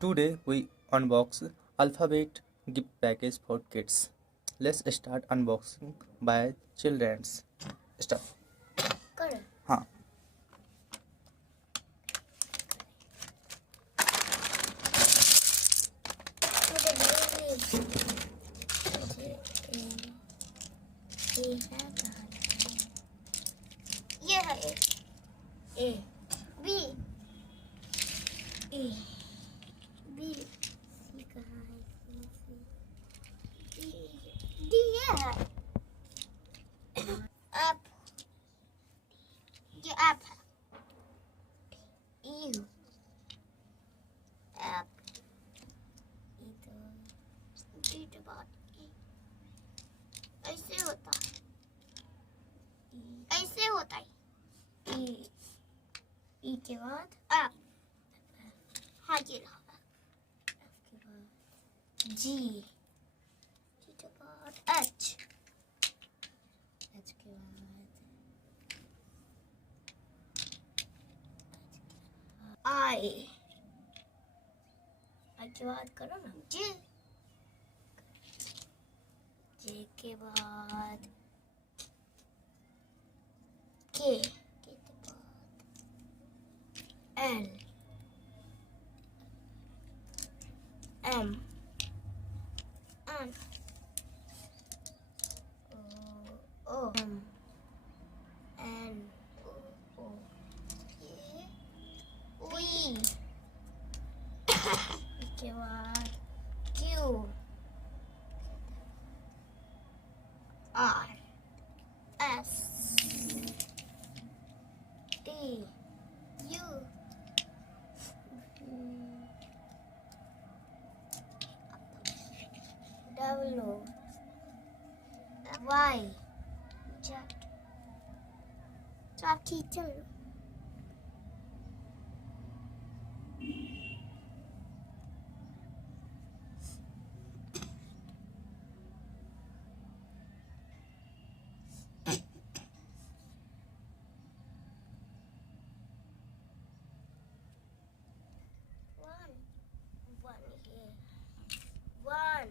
Today we unbox alphabet gift package for kids. Let's start unboxing by children's stuff. करो हाँ ये है A B A B C कहाँ है C D D ये है एप ये एप है यू एप डी दबा ऐसे होता है ऐसे होता है ई के बाद एप हाँ ये रहा एफ के बाद जी जी के बाद एच एच के बाद आई आई के बाद करो ना जे जे के बाद के के बाद L M N O N O ये वी के बाद Q R S T U W Y Z तो आप ठीक चल लो one here one